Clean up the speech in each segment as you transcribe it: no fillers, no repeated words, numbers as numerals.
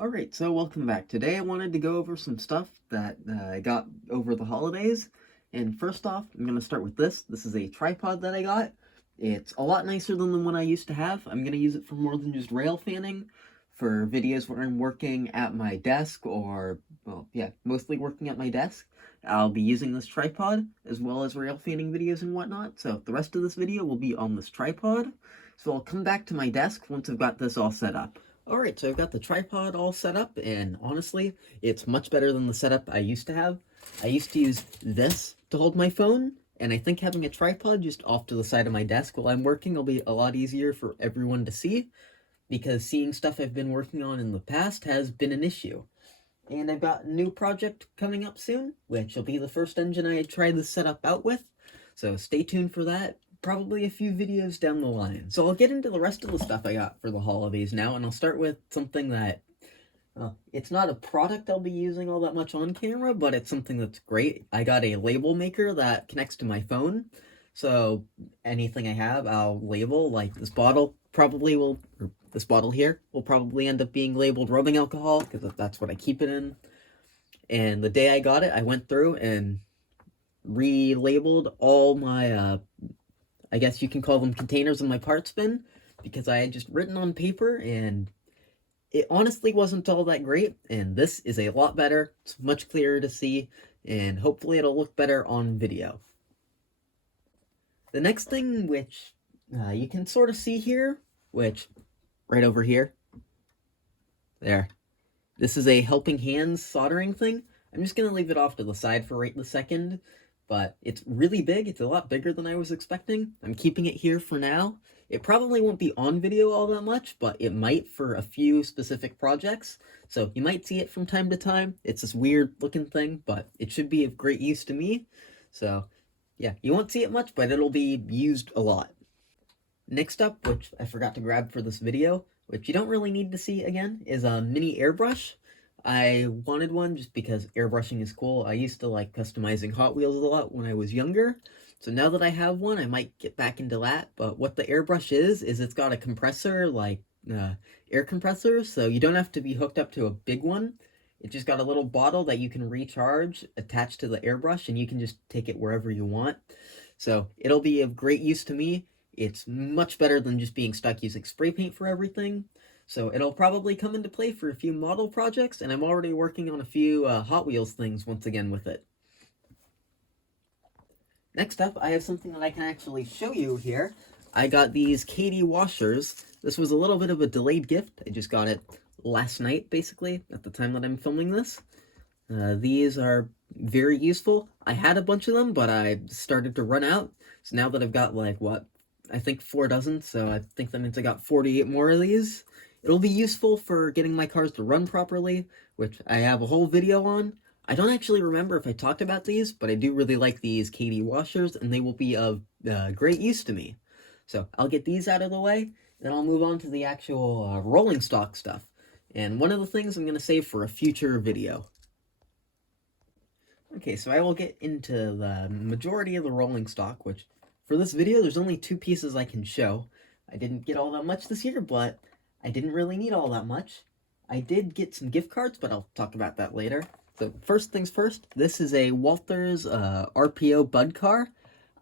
Alright, so welcome back. Today I wanted to go over some stuff that I got over the holidays. And first off, I'm going to start with this. This is a tripod that I got. It's a lot nicer than the one I used to have. I'm going to use it for more than just rail fanning, for videos where I'm working at my desk or, well, yeah, mostly working at my desk. I'll be using this tripod as well as rail fanning videos and whatnot. So the rest of this video will be on this tripod. So I'll come back to my desk once I've got this all set up. Alright, so I've got the tripod all set up, and honestly, it's much better than the setup I used to have. I used to use this to hold my phone, and I think having a tripod just off to the side of my desk while I'm working will be a lot easier for everyone to see, because seeing stuff I've been working on in the past has been an issue. And I've got a new project coming up soon, which will be the first engine I try this setup out with, so stay tuned for that. Probably a few videos down the line. So I'll get into the rest of the stuff I got for the holidays now, and I'll start with something that, it's not a product I'll be using all that much on camera, but it's something that's great. I got a label maker that connects to my phone, so anything I have, I'll label, like this bottle probably will, or this bottle here, will probably end up being labeled rubbing alcohol, because that's what I keep it in. And the day I got it, I went through and relabeled all my, I guess you can call them containers in my parts bin, because I had just written on paper, and it honestly wasn't all that great, and this is a lot better. It's much clearer to see, and hopefully it'll look better on video. The next thing, which you can sort of see here, which, right over here, there, this is a helping hands soldering thing. I'm just going to leave it off to the side for right this second, but it's really big. It's a lot bigger than I was expecting. I'm keeping it here for now. It probably won't be on video all that much, but it might for a few specific projects. So you might see it from time to time. It's this weird looking thing, but it should be of great use to me. So yeah, you won't see it much, but it'll be used a lot. Next up, which I forgot to grab for this video, which you don't really need to see again, is a mini airbrush. I wanted one just because airbrushing is cool. I used to like customizing Hot Wheels a lot when I was younger. So now that I have one, I might get back into that. But what the airbrush is it's got a compressor, like air compressor, so you don't have to be hooked up to a big one. It just got a little bottle that you can recharge attached to the airbrush, and you can just take it wherever you want. So it'll be of great use to me. It's much better than just being stuck using spray paint for everything. So it'll probably come into play for a few model projects, and I'm already working on a few Hot Wheels things once again with it. Next up, I have something that I can actually show you here. I got these KD washers. This was a little bit of a delayed gift. I just got it last night, basically, at the time that I'm filming this. These are very useful. I had a bunch of them, but I started to run out. So now that I've got, like, what, I think 4 dozen, so I think that means I got 48 more of these. It'll be useful for getting my cars to run properly, which I have a whole video on. I don't actually remember if I talked about these, but I do really like these KD washers, and they will be of great use to me. So I'll get these out of the way, then I'll move on to the actual rolling stock stuff. And one of the things I'm going to save for a future video. Okay, so I will get into the majority of the rolling stock, which for this video, there's only 2 pieces I can show. I didn't get all that much this year, but I didn't really need all that much. I did get some gift cards, but I'll talk about that later. So first things first, this is a Walthers RPO Bud car.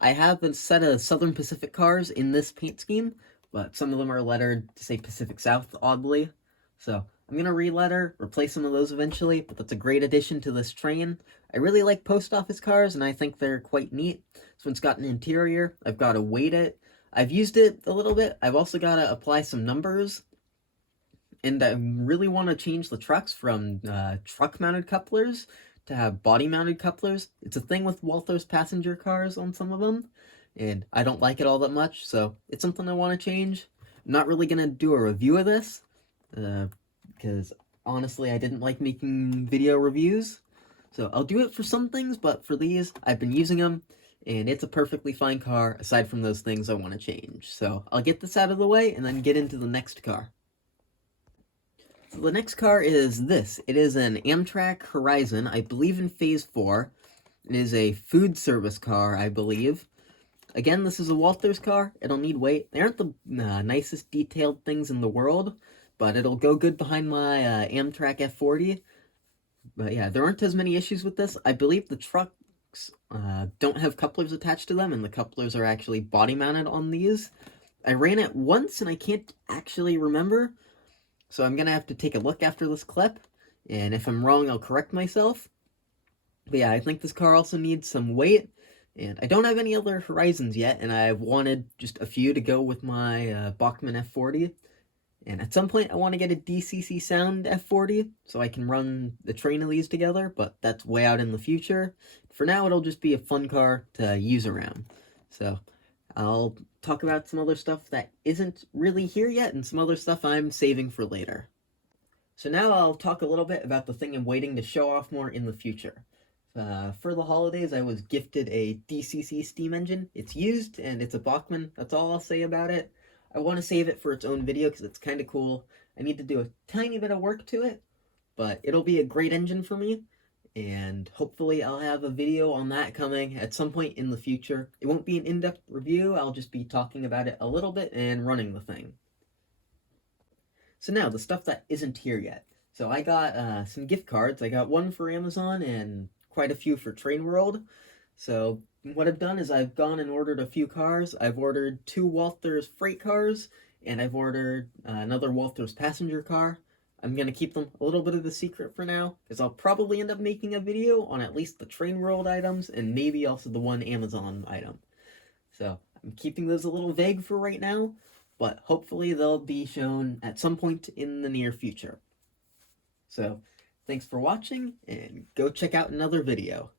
I have a set of Southern Pacific cars in this paint scheme, but some of them are lettered to say Pacific South, oddly. So I'm going to re-letter, replace some of those eventually, but that's a great addition to this train. I really like post office cars, and I think they're quite neat. This one's got an interior. I've got to weight it. I've used it a little bit. I've also got to apply some numbers. And I really want to change the trucks from truck-mounted couplers to have body-mounted couplers. It's a thing with Walthers passenger cars on some of them, and I don't like it all that much, so it's something I want to change. I'm not really going to do a review of this, because honestly, I didn't like making video reviews. So I'll do it for some things, but for these, I've been using them, and it's a perfectly fine car, aside from those things I want to change. So I'll get this out of the way, and then get into the next car. So the next car is this. It is an Amtrak Horizon, I believe in Phase 4. It is a food service car, I believe. Again, this is a Walthers car. It'll need weight. They aren't the nicest detailed things in the world, but it'll go good behind my Amtrak F40. But yeah, there aren't as many issues with this. I believe the trucks don't have couplers attached to them, and the couplers are actually body mounted on these. I ran it once, and I can't actually remember, so I'm going to have to take a look after this clip, and if I'm wrong, I'll correct myself. But yeah, I think this car also needs some weight, and I don't have any other Horizons yet, and I've wanted just a few to go with my Bachmann F40. And at some point, I want to get a DCC Sound F40 so I can run the train of these together, but that's way out in the future. For now, it'll just be a fun car to use around. So I'll talk about some other stuff that isn't really here yet and some other stuff I'm saving for later. So now I'll talk a little bit about the thing I'm waiting to show off more in the future. For the holidays, I was gifted a DCC steam engine. It's used, and it's a Bachmann. That's all I'll say about it. I want to save it for its own video because it's kind of cool. I need to do a tiny bit of work to it, but it'll be a great engine for me, and hopefully I'll have a video on that coming at some point in the future. It won't be an in-depth review, I'll just be talking about it a little bit and running the thing. So now, the stuff that isn't here yet. So I got some gift cards. I got one for Amazon and quite a few for Train World. So what I've done is I've gone and ordered a few cars. I've ordered 2 Walthers freight cars, and I've ordered another Walthers passenger car. I'm going to keep them a little bit of a secret for now, because I'll probably end up making a video on at least the Train World items, and maybe also the one Amazon item. So I'm keeping those a little vague for right now, but hopefully they'll be shown at some point in the near future. So, thanks for watching, and go check out another video.